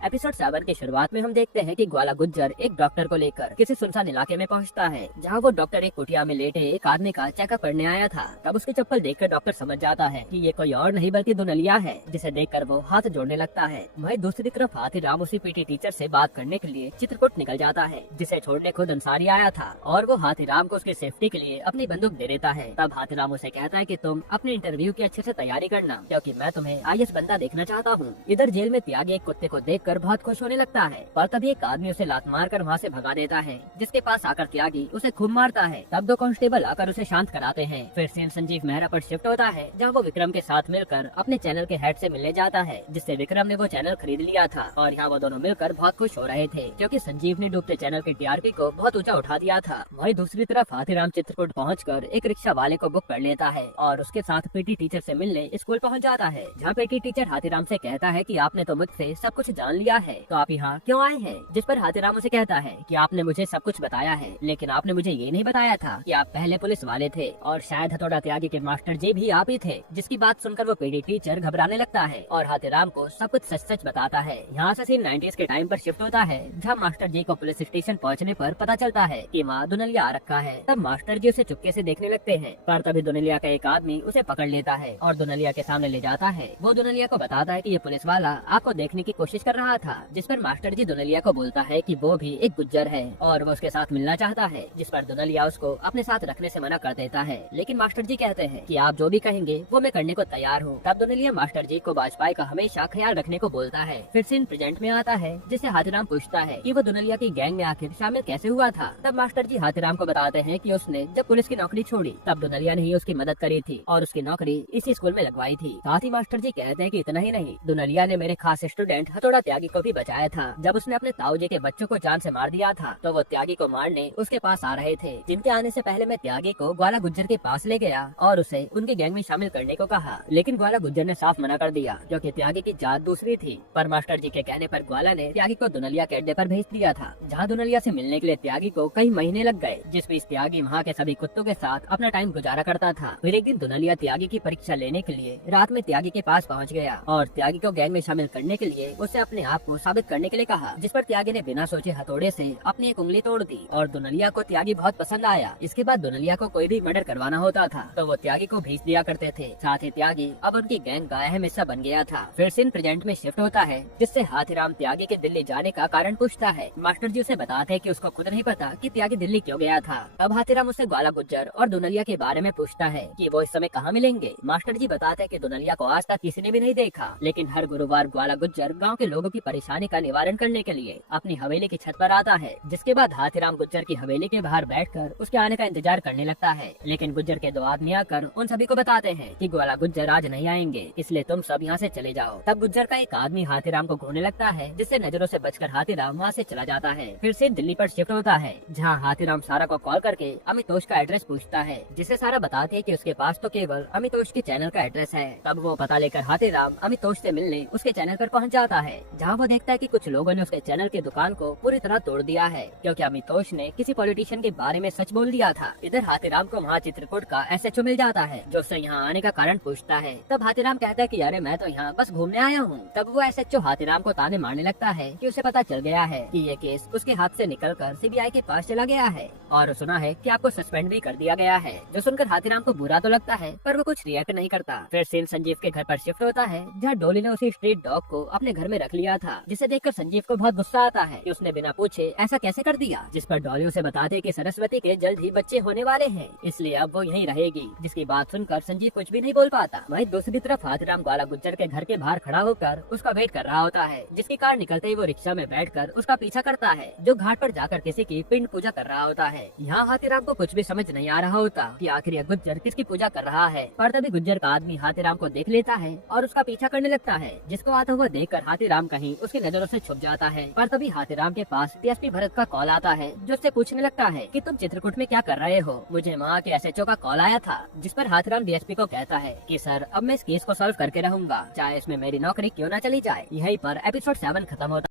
Episode 7 की शुरुआत में हम देखते हैं कि ग्वाला गुज्जर एक डॉक्टर को लेकर किसी सुनसान इलाके में पहुंचता है, जहां वो डॉक्टर एक कुटिया में लेटे एक आदमी का चेकअप करने आया था। तब उसकी चप्पल देखकर डॉक्टर समझ जाता है कि ये कोई और नहीं बल्कि दुनलिया है, जिसे देखकर वो हाथ जोड़ने लगता है। वहीं दूसरी तरफ हाथीराम उसी पीटी टीचर से बात करने के लिए चित्रकूट निकल जाता है, जिसे छोड़ने खुद अंसारी आया था, और वो हाथीराम को उसकी सेफ्टी के लिए अपनी बंदूक दे देता है। तब हाथीराम उसे कहता है कि तुम अपने इंटरव्यू की अच्छे से तैयारी करना, क्योंकि मैं तुम्हें आईएएस बनता देखना चाहता हूँ। इधर जेल में त्यागी एक कुत्ते को देखकर बहुत खुश होने लगता है, पर तभी एक आदमी उसे लात मारकर वहाँ से भगा देता है, जिसके पास आकर त्यागी उसे खूब मारता है। तब दो कांस्टेबल आकर उसे शांत कराते हैं। फिर सीन संजीव मेहरा पर शिफ्ट होता है, जहाँ वो विक्रम के साथ मिलकर अपने चैनल के हेड से मिलने जाता है, जिससे विक्रम ने वो चैनल खरीद लिया था। और यहाँ वो दोनों मिलकर बहुत खुश हो रहे थे, क्योंकि संजीव ने डूबते चैनल के टीआरपी को बहुत ऊंचा उठा दिया था। वहीं दूसरी तरफ हाथीराम चित्रकूट पहुंचकर एक रिक्शा वाले को बुक कर लेता है और उसके साथ पीटी टीचर से मिलने स्कूल पहुंच जाता है, जहाँ पीटी टीचर हाथीराम से कहता है कि आपने तो मुझसे सब कुछ जान लिया है, तो आप यहाँ क्यों आए हैं? जिस पर हाथीराम उसे कहता है कि आपने मुझे सब कुछ बताया है, लेकिन आपने मुझे ये नहीं बताया था कि आप पहले पुलिस वाले थे, और शायद हथौड़ा त्यागी के मास्टर जी भी आप ही थे। जिसकी बात सुनकर वो पीटी टीचर घबराने लगता है और हाथीराम को सब कुछ सच सच बताता है। यहाँ से सीन 90s के टाइम पर शिफ्ट होता है, जहाँ मास्टर जी को पुलिस स्टेशन पहुँचने पर पता चलता है कि माँ दुनलिया आ रखा है। तब मास्टर जी उसे चुपके से देखने लगते हैं, पर तभी दुनलिया का एक आदमी उसे पकड़ लेता है और दुनलिया के सामने ले जाता है। वो दुनलिया को बताता है कि ये पुलिस वाला आपको देखने की कोशिश कर रहा था। जिस पर मास्टर जी दुनलिया को बोलता है कि वो भी एक गुज्जर है और वो उसके साथ मिलना चाहता है, जिस पर दुनलिया उसको अपने साथ रखने से मना कर देता है। लेकिन मास्टर जी कहते हैं कि आप जो भी कहेंगे वो मैं करने को तैयार हूँ। तब दुनलिया मास्टर जी को वाजपेयी का हमेशा ख्याल रखने को बोलता है। फिर सीन प्रेजेंट में आता है, जिससे हाथीराम पूछता है कि वो दुनलिया की गैंग में आखिर शामिल कैसे हुआ था। तब मास्टर जी हाथीराम को बताते हैं कि उसने जब पुलिस की नौकरी छोड़ी तब दुनलिया ने ही उसकी मदद करी थी और उसकी नौकरी इसी स्कूल में लगवाई थी। साथ ही मास्टर जी कहते हैं कि इतना ही नहीं, दुनलिया ने मेरे खास स्टूडेंट हथौड़ा त्यागी को भी बचाया था। जब उसने अपने ताऊ जी के बच्चों को जान से मार दिया था, तो वो त्यागी को मारने उसके पास आ रहे थे, जिनके आने से पहले मैं त्यागी को ग्वाला गुज्जर के पास ले गया और उसे उनके गैंग में शामिल करने को कहा, लेकिन ग्वाला गुज्जर ने साफ मना कर दिया, क्योंकि त्यागी की जात दूसरी थी। पर मास्टर जी के कहने पर ग्वाला ने त्यागी को दुनलिया के अड्डे पर भेज दिया था, जहाँ दुनलिया से मिलने के लिए त्यागी को कई महीने लग गए, जिस बीच त्यागी वहाँ के सभी कुत्तों के साथ अपना टाइम गुजारा करता था। फिर एक दिन दुनलिया त्यागी की परीक्षा लेने के लिए रात में त्यागी के पास पहुँच गया और त्यागी को गैंग में शामिल करने के लिए उससे अपने आप को साबित करने के लिए कहा, जिस पर त्यागी ने बिना सोचे हथौड़े से अपनी एक उंगली तोड़ दी और दुनलिया को त्यागी बहुत पसंद आया। इसके बाद दुनलिया को कोई भी मर्डर करवाना होता था तो वो त्यागी को भेज दिया करते थे। साथ ही त्यागी अब उनकी गैंग का अहम हिस्सा बन गया था। फिर सीन प्रेजेंट में शिफ्ट होता है, जिससे हाथीराम त्यागी के दिल्ली जाने का कारण पूछता है। मास्टर जी उसे बताते हैं कि उसको खुद नहीं पता कि त्यागी दिल्ली क्यों गया था। अब हाथीराम उससे ग्वाला गुज्जर और दुनलिया के बारे में पूछता है कि वो इस समय कहाँ मिलेंगे। मास्टर जी बताते हैं कि दुनलिया को आज तक किसी ने भी नहीं देखा, लेकिन हर गुरुवार ग्वाला गुज्जर गाँव के लोगों की परेशानी का निवारण करने के लिए अपनी हवेली की छत पर आता है। जिसके बाद हाथीराम गुज्जर की हवेली के बाहर बैठकर उसके आने का इंतजार करने लगता है, लेकिन गुज्जर के दो आदमी आकर उन सभी को बताते हैं कि ग्वाला गुज्जर आज नहीं आएंगे, इसलिए तुम सब यहाँ से चले जाओ। तब गुज्जर का एक आदमी हाथीराम को घूरने लगता है, जिससे नजरों से बचकर हाथीराम वहाँ से चला जाता है। फिर से दिल्ली पर शिफ्ट होता है, जहाँ हाथीराम सारा को कॉल करके अमितोष का एड्रेस पूछता है, जिसे सारा बताती है कि उसके पास तो केवल अमितोष के चैनल का एड्रेस है। तब वो पता लेकर हाथीराम अमितोष से मिलने उसके चैनल पर पहुँच जाता है, जहाँ वो देखता है कि कुछ लोगों ने उसके चैनल की दुकान को पूरी तरह तोड़ दिया है, क्योंकि अमितोष ने किसी पॉलिटिशियन के बारे में सच बोल दिया था। इधर हाथीराम को वहाँ चित्रकूट का एसएचओ मिल जाता है, जो उससे यहाँ आने का कारण पूछता है। तब हाथीराम कहता है कि अरे मैं तो यहाँ बस घूमने आया हूँ। तब वो एसएचओ हाथीराम को ताने मारने लगता है कि उसे पता चल गया है कि ये केस उसके हाथ से निकलकर सीबीआई के पास चला गया है और सुना है कि आपको सस्पेंड भी कर दिया गया है। जो सुनकर हाथीराम को बुरा तो लगता है, पर वो कुछ रिएक्ट नहीं करता। फिर सीन संजीव के घर पर शिफ्ट होता है, जहाँ डोली ने उसी स्ट्रीट डॉग को अपने घर में रख लिया था, जिसे देखकर संजीव को बहुत गुस्सा आता है कि उसने बिना पूछे ऐसा कैसे कर दिया। जिस पर डॉली उसे बताते कि सरस्वती के जल्द ही बच्चे होने वाले हैं, इसलिए अब वो यहीं रहेगी। जिसकी बात सुनकर संजीव कुछ भी नहीं बोल पाता। वहीं दूसरी तरफ हाथीराम ग्वाला गुज्जर के घर के बाहर खड़ा होकर उसका वेट कर रहा होता है, जिसकी कार निकलते ही वो रिक्शा में बैठकर उसका पीछा करता है, जो घाट पर जाकर किसी की पिंड पूजा कर रहा होता है। यहाँ हाथीराम को कुछ भी समझ नहीं आ रहा होता कि आखिर यह गुज्जर किसकी पूजा कर रहा है, पर तभी गुज्जर का आदमी हाथीराम को देख लेता है और उसका पीछा करने लगता है, जिसको आता हुआ देखकर हाथीराम कहीं उसकी नजरों से छुप जाता है। पर तभी हाथीराम के पास डीएसपी भरत का कॉल आता है, जो उससे पूछने लगता है कि तुम चित्रकूट में क्या कर रहे हो, मुझे वहाँ के एसएचओ का कॉल आया था। जिस पर हाथीराम डीएसपी को कहता है कि सर अब मैं इस केस को सॉल्व करके रहूंगा, चाहे इसमें मेरी नौकरी क्यों न चली जाए। यहीं पर एपिसोड 7 खत्म होता है।